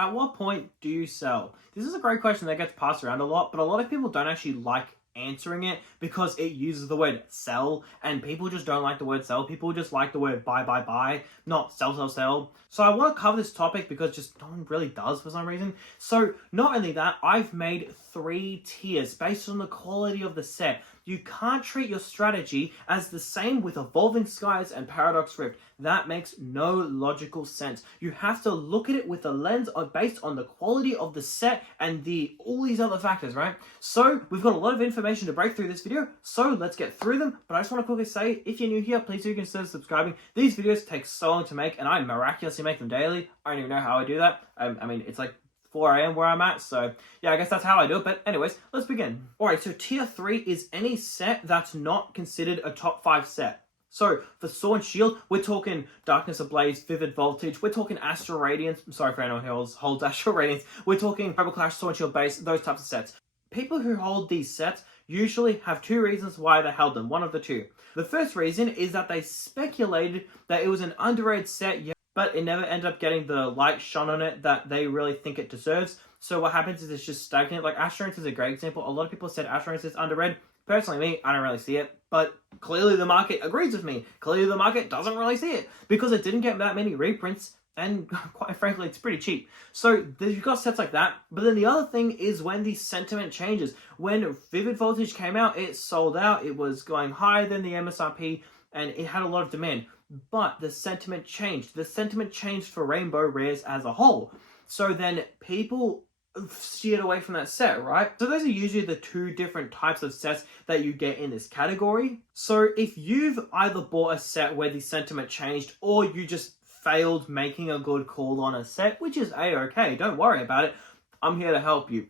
At what point do you sell? This is a great question that gets passed around a lot, but a lot of people don't actually like answering it because it uses the word sell, and people just don't like the word sell. People just like the word buy, not sell, sell, sell. So I want to cover this topic because just no one really does for some reason. So not only that, I've made 3 tiers based on the quality of the set. You can't treat your strategy as the same with Evolving Skies and Paradox Rift. That makes no logical sense. You have to look at it with a lens based on the quality of the set and all these other factors, right? So we've got a lot of information to break through this video, so let's get through them. But I just want to quickly say, if you're new here, please do consider subscribing. These videos take so long to make, and I miraculously make them daily. I don't even know how I do that. I mean, it's like 4 a.m. where I'm at, so yeah, I guess that's how I do it. But anyways, let's begin. Alright, so tier 3 is any set that's not considered a top 5 set. So for Sword and Shield, we're talking Darkness Ablaze, Vivid Voltage, we're talking Astral Radiance, sorry for anyone who holds Astral Radiance, we're talking Rebel Clash, Sword and Shield base, those types of sets. People who hold these sets usually have 2 reasons why they held them, one of the 2. The first reason is that they speculated that it was an underrated set, but it never ended up getting the light shone on it that they really think it deserves. So what happens is it's just stagnant. Like Assurance is a great example. A lot of people said Assurance is underrated. Personally, me, I don't really see it. But clearly the market agrees with me. Clearly the market doesn't really see it because it didn't get that many reprints. And quite frankly, it's pretty cheap. So you've got sets like that. But then the other thing is when the sentiment changes. When Vivid Voltage came out, it sold out. It was going higher than the MSRP. And it had a lot of demand. But the sentiment changed. The sentiment changed for Rainbow Rares as a whole. So then people steered away from that set, right? So those are usually the 2 different types of sets that you get in this category. So if you've either bought a set where the sentiment changed or you just failed making a good call on a set, which is a-okay, don't worry about it. I'm here to help you.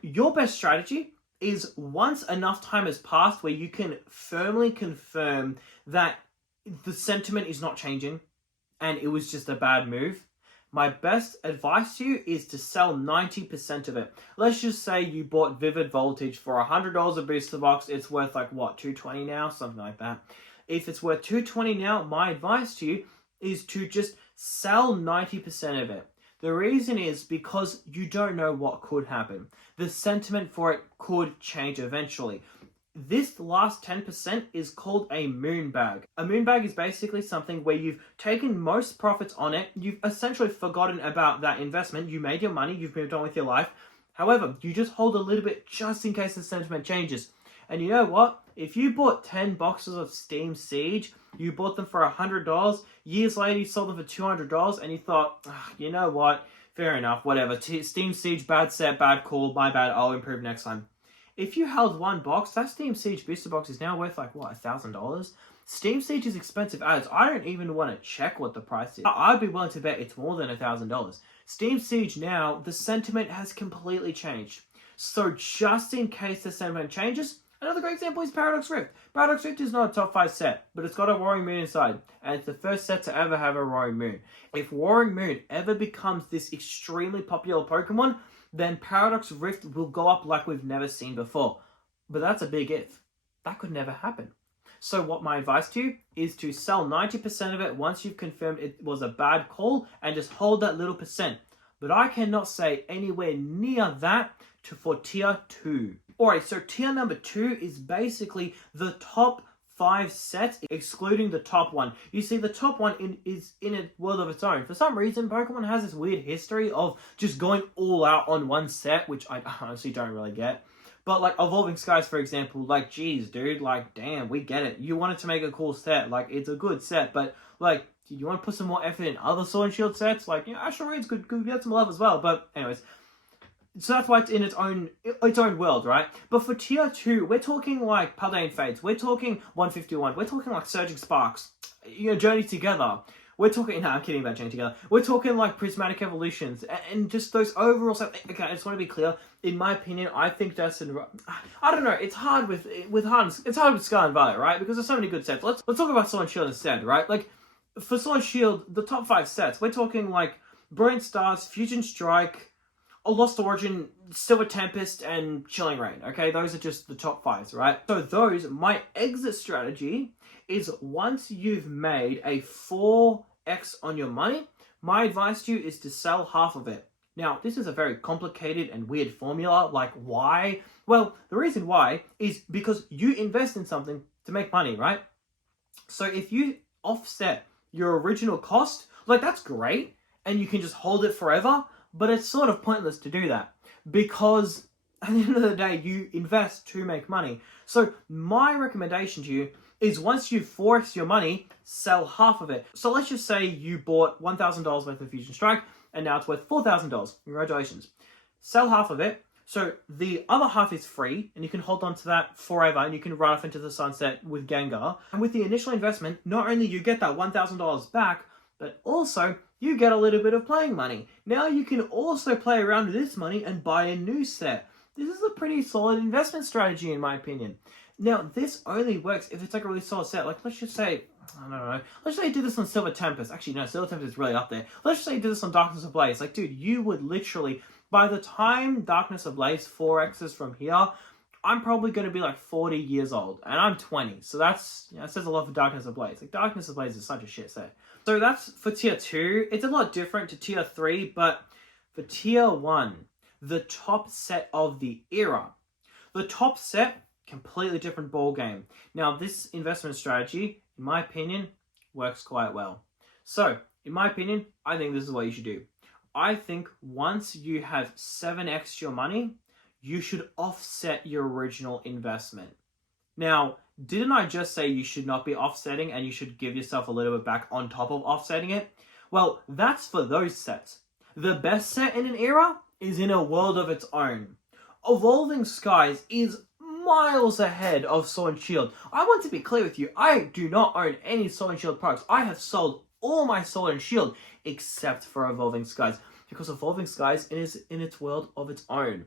Your best strategy is once enough time has passed where you can firmly confirm that the sentiment is not changing and it was just a bad move. My best advice to you is to sell 90% of it. Let's just say you bought Vivid Voltage for $100 a booster box. It's worth like what, $220 now? Something like that. If it's worth $220 now, my advice to you is to just sell 90% of it. The reason is because you don't know what could happen. The sentiment for it could change eventually. This last 10% is called a moon bag. A moon bag is basically something where you've taken most profits on it. You've essentially forgotten about that investment. You made your money. You've moved on with your life. However, you just hold a little bit just in case the sentiment changes. And you know what? If you bought 10 boxes of Steam Siege, you bought them for $100. Years later, you sold them for $200 and you thought, you know what? Fair enough, whatever. Steam Siege, bad set, bad call, my bad, I'll improve next time. If you held 1 box, that Steam Siege booster box is now worth like, what, $1,000? Steam Siege is expensive as I don't even want to check what the price is. I'd be willing to bet it's more than $1,000. Steam Siege now, the sentiment has completely changed. So just in case the sentiment changes, another great example is Paradox Rift. Paradox Rift is not a top 5 set, but it's got a Roaring Moon inside, and it's the first set to ever have a Roaring Moon. If Roaring Moon ever becomes this extremely popular Pokemon, then Paradox Rift will go up like we've never seen before. But that's a big if. That could never happen. So what my advice to you is to sell 90% of it once you've confirmed it was a bad call and just hold that little percent. But I cannot say anywhere near that for tier 2. Alright, so tier number 2 is basically the top 5 sets, excluding the top one. You see, the top one is in a world of its own. For some reason, Pokemon has this weird history of just going all out on one set, which I honestly don't really get. But like Evolving Skies, for example, like, geez, dude, like, damn, we get it. You wanted to make a cool set, like, it's a good set, but like, you want to put some more effort in other Sword and Shield sets? Like, you know, Astral Radiance could get some love as well, but anyways. So that's why it's in its own world, right? But for tier 2, we're talking like Paldean Fates, we're talking 151, we're talking like Surging Sparks, you know, Journey Together. We're talking, no, I'm kidding about Journey Together. We're talking like Prismatic Evolutions and just those overall stuff. Okay, I just want to be clear. In my opinion, I think Dustin, I don't know, it's hard with Scar and Violet, right? Because there's so many good sets. Let's talk about Sword and Shield instead, right? Like, for Sword and Shield, the top 5 sets, we're talking like Brilliant Stars, Fusion Strike, A Lost Origin, Silver Tempest, and Chilling Reign, okay? Those are just the top 5s, right? So those, my exit strategy is once you've made a 4x on your money, my advice to you is to sell half of it. Now, this is a very complicated and weird formula. Like, why? Well, the reason why is because you invest in something to make money, right? So if you offset your original cost, like, that's great, and you can just hold it forever, but it's sort of pointless to do that because at the end of the day, you invest to make money. So my recommendation to you is once you forex your money, sell half of it. So let's just say you bought $1,000 worth of Fusion Strike, and now it's worth $4,000. Congratulations. Sell half of it. So the other half is free, and you can hold on to that forever, and you can run off into the sunset with Gengar. And with the initial investment, not only you get that $1,000 back, but also you get a little bit of playing money. Now you can also play around with this money and buy a new set. This is a pretty solid investment strategy in my opinion. Now this only works if it's like a really solid set. Like let's just say, I don't know, let's say you did this on Silver Tempest. Actually no, Silver Tempest is really up there. Let's just say you did this on Darkness Ablaze. Like dude, you would literally, by the time Darkness Ablaze 4x's from here, I'm probably going to be like 40 years old, and I'm 20, so that's, that says a lot for Darkness Ablaze. Like, Darkness Ablaze is such a shit set. So that's for Tier 2. It's a lot different to Tier 3, but for Tier 1, the top set of the era. The top set, completely different ball game. Now, this investment strategy, in my opinion, works quite well. So, in my opinion, I think this is what you should do. I think once you have 7x your money, you should offset your original investment. Now, didn't I just say you should not be offsetting and you should give yourself a little bit back on top of offsetting it? Well, that's for those sets. The best set in an era is in a world of its own. Evolving Skies is miles ahead of Sword and Shield. I want to be clear with you, I do not own any Sword and Shield products. I have sold all my Sword and Shield except for Evolving Skies, because Evolving Skies is in its world of its own.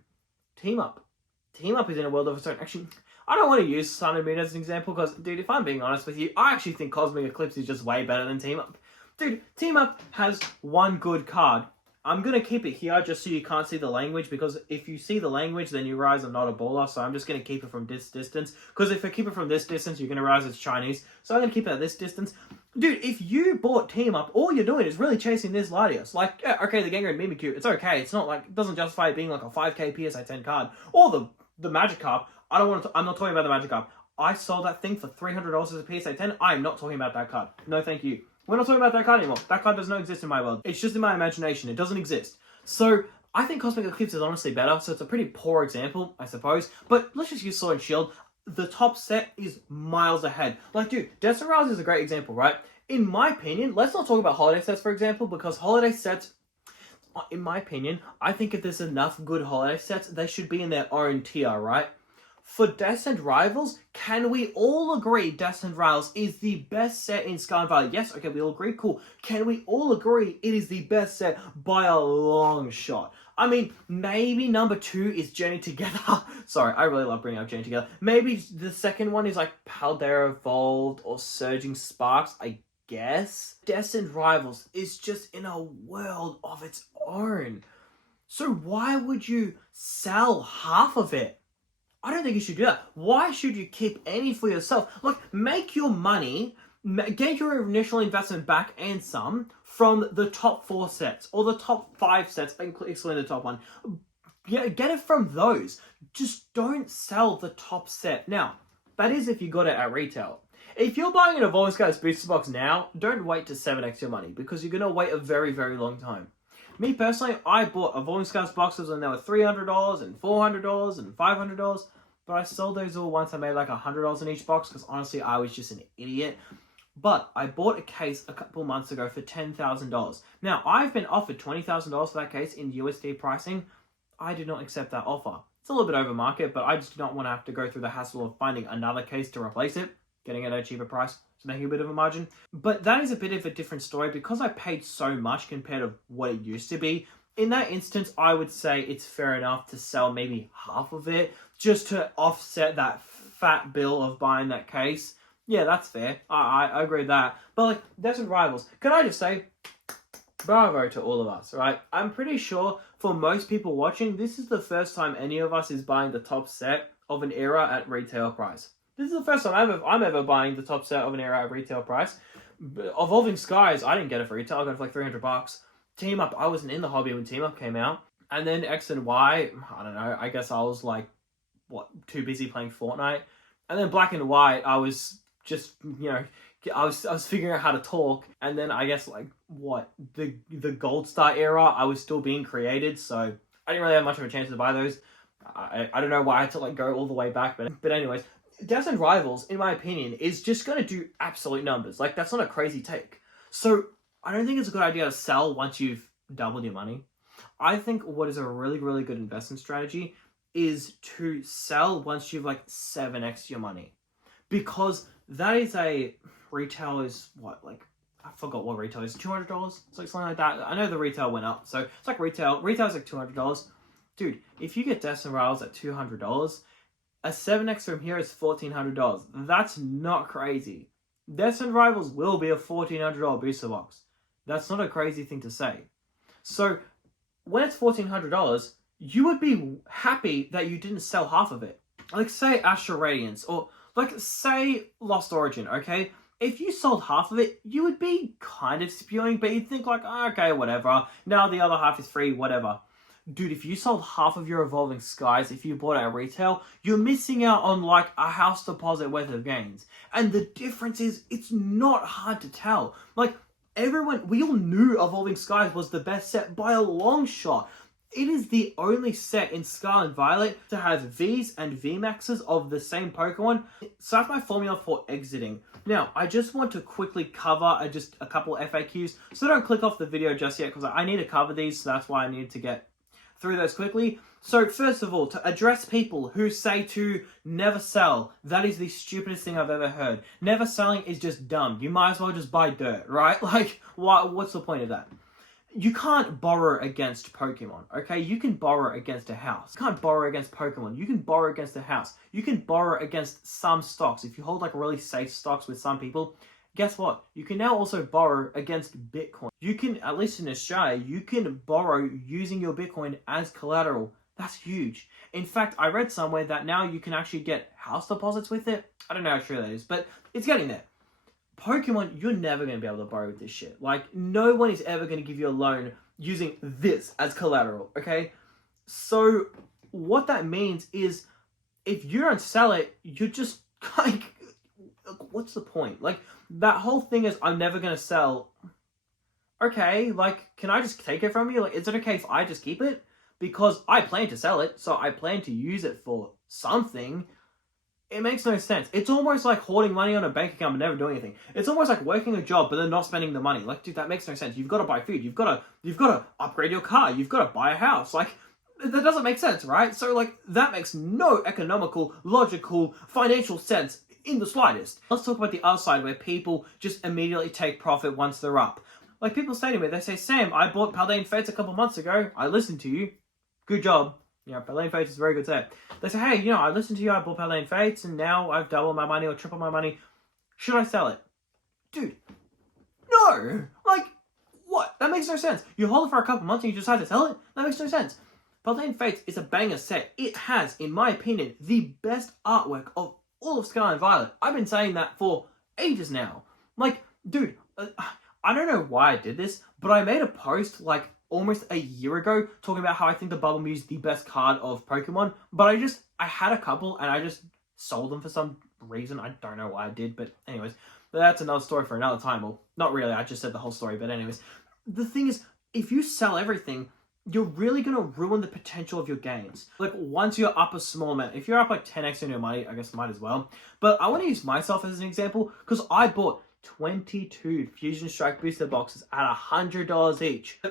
Team Up. Team Up is in a world of its own. Actually, I don't want to use Sun and Moon as an example because, dude, if I'm being honest with you, I actually think Cosmic Eclipse is just way better than Team Up. Dude, Team Up has one good card. I'm going to keep it here just so you can't see the language, because if you see the language, then you realize I'm not a baller, so I'm just going to keep it from this distance. Because if I keep it from this distance, you're going to realize it's Chinese. So I'm going to keep it at this distance. Dude, if you bought Team Up, all you're doing is really chasing this Latios. Like, yeah, okay, the Gengar and Mimikyu, it's okay. It's not like, it doesn't justify it being like a 5k PSI 10 card. Or the Magikarp. I'm not talking about the Magikarp. I sold that thing for $300 as a PSA 10. I am not talking about that card. No, thank you. We're not talking about that card anymore. That card does not exist in my world. It's just in my imagination. It doesn't exist. So, I think Cosmic Eclipse is honestly better, so it's a pretty poor example, I suppose. But let's just use Sword and Shield. The top set is miles ahead. Like, dude, Destiny Rise is a great example, right? In my opinion, let's not talk about holiday sets, for example, because holiday sets, in my opinion, I think if there's enough good holiday sets, they should be in their own tier, right? For Destined Rivals, can we all agree Destined Rivals is the best set in Scarlet Valley? Yes, okay, we all agree, cool. Can we all agree it is the best set by a long shot? I mean, maybe number 2 is Journey Together. Sorry, I really love bringing up Journey Together. Maybe the second one is like Paldea Evolved or Surging Sparks, I guess. Destined Rivals is just in a world of its own. So why would you sell half of it? I don't think you should do that. Why should you keep any for yourself? Look, make your money, get your initial investment back and some from the top 4 sets or the top 5 sets, excluding the top one. Yeah, get it from those. Just don't sell the top set. Now, that is if you got it at retail. If you're buying an Evolving Skies booster box now, don't wait to 7x your money because you're going to wait a very, very long time. Me personally, I bought Evolving Skies boxes when they were $300 and $400 and $500, but I sold those all once I made like $100 in each box because honestly, I was just an idiot. But I bought a case a couple months ago for $10,000. Now, I've been offered $20,000 for that case in USD pricing. I did not accept that offer. It's a little bit over market, but I just do not want to have to go through the hassle of finding another case to replace it, getting it at a cheaper price, so making a bit of a margin. But that is a bit of a different story because I paid so much compared to what it used to be. In that instance, I would say it's fair enough to sell maybe half of it just to offset that fat bill of buying that case. Yeah, that's fair. I agree with that. But like, Destined Rivals, can I just say, bravo to all of us, right? I'm pretty sure for most people watching, this is the first time any of us is buying the top set of an era at retail price. This is the first time I'm ever buying the top set of an era at retail price. Evolving Skies, I didn't get it for retail. I got it for like $300. Team Up, I wasn't in the hobby when Team Up came out. And then X and Y, I don't know, I guess I was like, too busy playing Fortnite. And then Black and White, I was just, I was figuring out how to talk. And then I guess like, the Gold Star era, I was still being created. So I didn't really have much of a chance to buy those. I don't know why I had to like go all the way back. But anyways, Devs and Rivals, in my opinion, is just going to do absolute numbers. Like, that's not a crazy take. So I don't think it's a good idea to sell once you've doubled your money. I think what is a really, really good investment strategy is to sell once you've like 7x your money. Because that is retail is what, like, I forgot what retail is, $200? It's like something like that. I know the retail went up. So it's like retail's like $200. Dude, if you get Devs and Rivals at $200, a 7x from here is $1,400. That's not crazy. Devs and Rivals will be a $1,400 booster box. That's not a crazy thing to say. So when it's $1,400, you would be happy that you didn't sell half of it. Like, say Astral Radiance, or like, say Lost Origin, okay? If you sold half of it, you would be kind of spewing, but you'd think like, oh, okay, whatever. Now the other half is free, whatever. Dude, if you sold half of your Evolving Skies, if you bought it at retail, you're missing out on like a house deposit worth of gains. And the difference is, it's not hard to tell. Like, we all knew Evolving Skies was the best set by a long shot. It is the only set in Scarlet and Violet to have Vs and VMAXs of the same Pokemon. So that's my formula for exiting. Now, I just want to quickly cover just a couple FAQs. So don't click off the video just yet, because I need to cover these. So that's why I need to get through those quickly. So first of all, to address people who say to never sell, that is the stupidest thing I've ever heard. Never selling is just dumb. You might as well just buy dirt, right? Like, what's the point of that? You can't borrow against Pokemon, okay? You can borrow against a house. You can't borrow against Pokemon. You can borrow against a house. You can borrow against some stocks. If you hold like really safe stocks with some people, guess what? You can now also borrow against Bitcoin. You can, at least in Australia, you can borrow using your Bitcoin as collateral. That's huge. In fact, I read somewhere that now you can actually get house deposits with it. I don't know how true that is, but it's getting there. Pokemon, you're never going to be able to borrow with this shit. Like, no one is ever going to give you a loan using this as collateral, okay? So, what that means is, if you don't sell it, you're just, like, what's the point? Like, that whole thing is, I'm never going to sell. Okay, like, can I just take it from you? Like, is it okay if I just keep it? Because I plan to sell it, so I plan to use it for something. It makes no sense. It's almost like hoarding money on a bank account but never doing anything. It's almost like working a job but then not spending the money. Like, dude, that makes no sense. You've got to buy food. You've got to upgrade your car. You've got to buy a house. Like, that doesn't make sense, right? So, like, that makes no economical, logical, financial sense in the slightest. Let's talk about the other side where people just immediately take profit once they're up. Like, people say to me, they say, Sam, I bought Paladin Fates a couple months ago. I listened to you. Good job. Yeah, Paladin Fates is a very good set. They say, hey, I listened to you, I bought Paladin Fates, and now I've doubled my money or tripled my money. Should I sell it? Dude, no! Like, what? That makes no sense. You hold it for a couple months and you decide to sell it? That makes no sense. Paladin Fates is a banger set. It has, in my opinion, the best artwork of all of Scarlet and Violet. I've been saying that for ages now. Like, dude, I don't know why I did this, but I made a post, like, almost a year ago talking about how I think the Bubble Mew is the best card of Pokemon, but I had a couple and I just sold them for some reason. I don't know why I did, but anyways, that's another story for another time. Well, not really, I just said the whole story, but anyways. The thing is, if you sell everything, you're really going to ruin the potential of your gains. Like, once you're up a small amount, if you're up like 10x in your money, I guess might as well. But I want to use myself as an example, because I bought 22 Fusion Strike booster boxes at $100 each.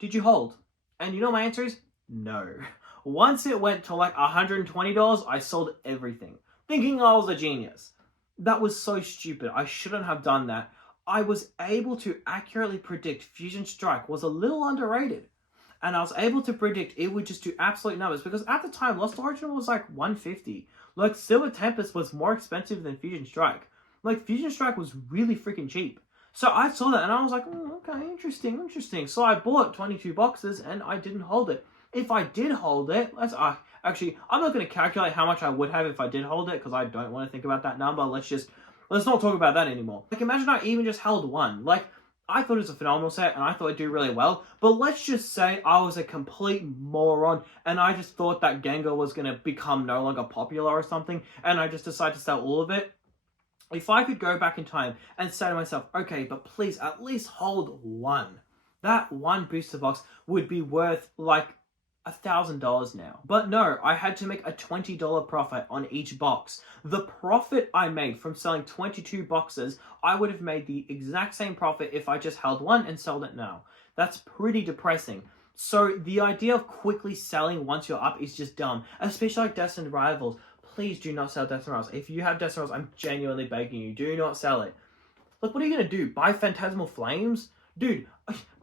Did you hold? And you know my answer is no. Once it went to like $120, I sold everything, thinking I was a genius. That was so stupid. I shouldn't have done that. I was able to accurately predict Fusion Strike was a little underrated. And I was able to predict it would just do absolute numbers, because at the time, Lost Origin was like $150. Like, Silver Tempest was more expensive than Fusion Strike. Like, Fusion Strike was really freaking cheap. So I saw that and I was like, okay, interesting. So I bought 22 boxes and I didn't hold it. If I did hold it, actually, I'm not going to calculate how much I would have if I did hold it, because I don't want to think about that number. Let's not talk about that anymore. Like, imagine I even just held one. Like, I thought it was a phenomenal set, and I thought it'd do really well. But let's just say I was a complete moron, and I just thought that Gengar was going to become no longer popular or something, and I just decided to sell all of it. If I could go back in time and say to myself, okay, but please at least hold one. That one booster box would be worth like $1,000 now. But no, I had to make a $20 profit on each box. The profit I made from selling 22 boxes, I would have made the exact same profit if I just held one and sold it now. That's pretty depressing. So the idea of quickly selling once you're up is just dumb, especially like Destined Rivals. Please do not sell Destined Rivals. If you have Destined Rivals, I'm genuinely begging you, do not sell it. Look, what are you going to do? Buy Phantasmal Flames? Dude,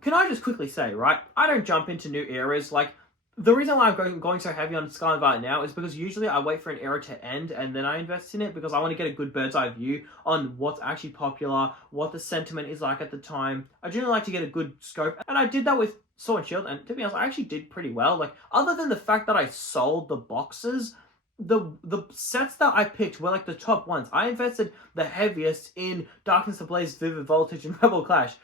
can I just quickly say, right? I don't jump into new eras. Like, the reason why I'm going so heavy on Scarlet Violet now is because usually I wait for an era to end and then I invest in it because I want to get a good bird's eye view on what's actually popular, what the sentiment is like at the time. I generally like to get a good scope, and I did that with Sword and Shield, and to be honest, I actually did pretty well. Like, other than the fact that I sold the boxes, the sets that I picked were like the top ones. I invested the heaviest in Darkness Ablaze, Vivid Voltage, and Rebel Clash.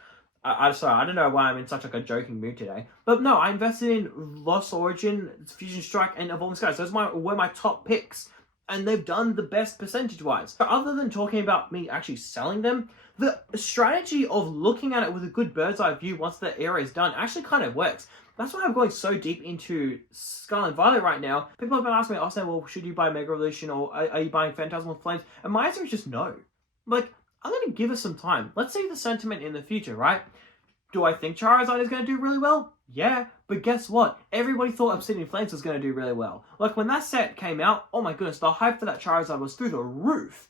I'm sorry, I don't know why I'm in such like a joking mood today. But no, I invested in Lost Origin, Fusion Strike, and Evolving Skies. Those were my top picks. And they've done the best percentage-wise. So other than talking about me actually selling them, the strategy of looking at it with a good bird's eye view once the era is done actually kind of works. That's why I'm going so deep into Scarlet and Violet right now. People have been asking me, well, should you buy Mega Evolution or are you buying Phantasmal Flames? And my answer is just no. Like, I'm going to give it some time. Let's see the sentiment in the future, right? Do I think Charizard is going to do really well? Yeah, but guess what? Everybody thought Obsidian Flames was going to do really well. Like, when that set came out, oh my goodness, the hype for that Charizard was through the roof.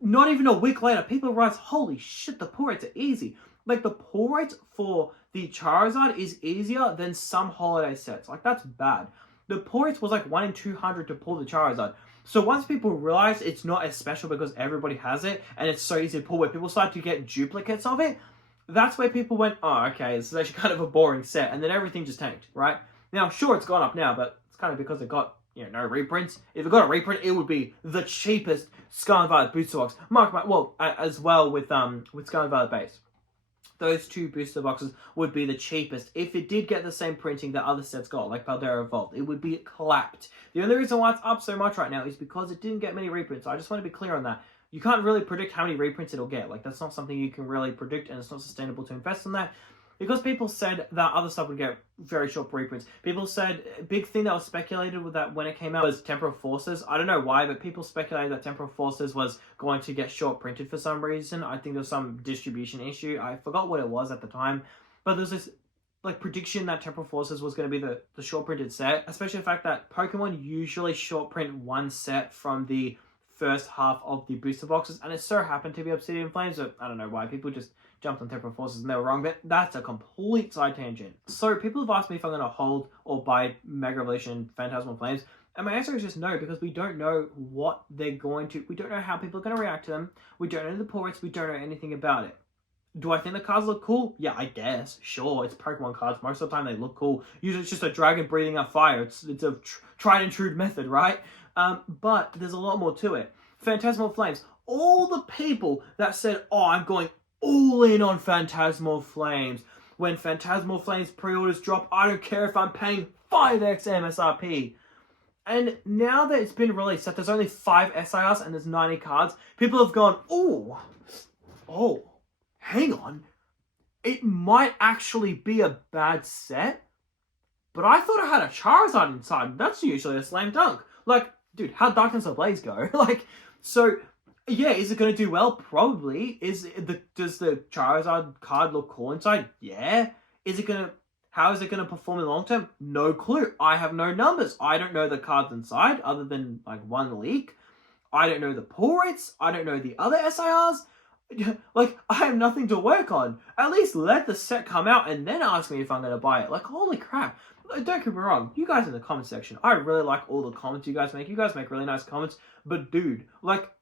Not even a week later, people realized, holy shit, the pull rates are easy. Like, the pull rate for the Charizard is easier than some holiday sets. Like, that's bad. The pull rate was like 1 in 200 to pull the Charizard. So once people realize it's not as special because everybody has it, and it's so easy to pull, where people start to get duplicates of it, that's where people went, oh, okay, this is actually kind of a boring set, and then everything just tanked, right? Now, sure, it's gone up now, but it's kind of because it got, no reprints. If it got a reprint, it would be the cheapest Scarlet Violet booster box. As well with Scarlet Violet base. Those two booster boxes would be the cheapest. If it did get the same printing that other sets got, like Paldera Evolved, it would be clapped. The only reason why it's up so much right now is because it didn't get many reprints. I just want to be clear on that. You can't really predict how many reprints it'll get. Like, that's not something you can really predict, and it's not sustainable to invest in that. Because people said that other stuff would get very short reprints. People said, a big thing that was speculated with that when it came out was Temporal Forces. I don't know why, but people speculated that Temporal Forces was going to get short printed for some reason. I think there was some distribution issue. I forgot what it was at the time. But there's this prediction that Temporal Forces was going to be the short printed set. Especially the fact that Pokemon usually short print one set from the first half of the booster boxes, and it so happened to be Obsidian Flames. So I don't know why people just jumped on Temporal Forces and they were wrong, but that's a complete side tangent. So people have asked me if I'm going to hold or buy Mega Evolution Phantasmal Flames, and my answer is just no, because we don't know what they're going to, we don't know how people are going to react to them, we don't know the pull rates, we don't know anything about it. Do I think the cards look cool? Yeah, I guess. Sure, it's Pokemon cards. Most of the time they look cool. Usually it's just a dragon breathing out fire. It's a tried and true method, right? But there's a lot more to it. Phantasmal Flames. All the people that said, oh, I'm going all in on Phantasmal Flames. When Phantasmal Flames pre-orders drop, I don't care if I'm paying 5x MSRP. And now that it's been released, that there's only 5 SIRs and there's 90 cards, people have gone, oh, hang on. It might actually be a bad set, but I thought it had a Charizard inside. That's usually a slam dunk. Like, dude, how'd Darkness Ablaze go? So, yeah, is it going to do well? Probably. Does the Charizard card look cool inside? Yeah. How is it going to perform in the long term? No clue. I have no numbers. I don't know the cards inside, other than, one leak. I don't know the pull rates. I don't know the other SIRs. I have nothing to work on. At least let the set come out and then ask me if I'm going to buy it. Holy crap. Don't get me wrong. You guys in the comment section, I really like all the comments you guys make. You guys make really nice comments. But dude,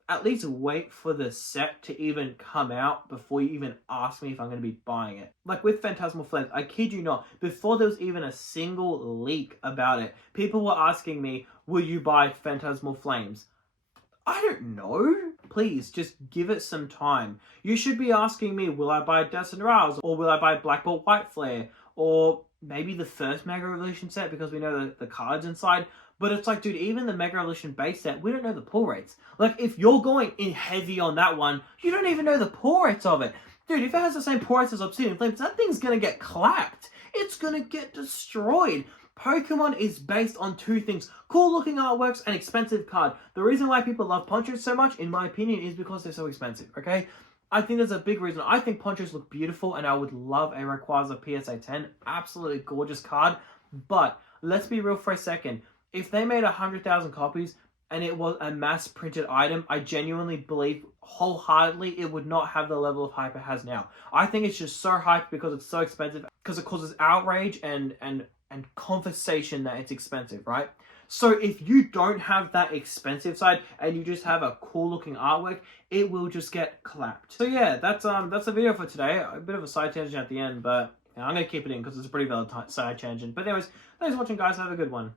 at least wait for the set to even come out before you even ask me if I'm going to be buying it. With Phantasmal Flames, I kid you not, before there was even a single leak about it, people were asking me, will you buy Phantasmal Flames? I don't know. please just give it some time. You should be asking me, will I buy Destin Rouse, or will I buy Black Bolt White Flare, or maybe the first Mega Evolution set because we know the cards inside. But it's like, dude, even the Mega Evolution base set, we don't know the pull rates. Like, if you're going in heavy on that one, you don't even know the pull rates of it. Dude, if it has the same pull rates as Obsidian Flames, that thing's gonna get clapped. It's gonna get destroyed. Pokemon is based on two things: cool looking artworks and expensive card. The reason why people love Ponchos so much, in my opinion, is because they're so expensive, okay? I think there's a big reason. I think Ponchos look beautiful, and I would love a Rayquaza PSA 10. Absolutely gorgeous card. But let's be real for a second. If they made 100,000 copies and it was a mass-printed item, I genuinely believe wholeheartedly it would not have the level of hype it has now. I think it's just so hyped because it's so expensive, because it causes outrage and conversation that it's expensive, right? So if you don't have that expensive side and you just have a cool looking artwork, it will just get clapped. So yeah, that's the video for today. A bit of a side tangent at the end, but I'm gonna keep it in because it's a pretty valid side tangent. But anyways, thanks for watching, guys. Have a good one.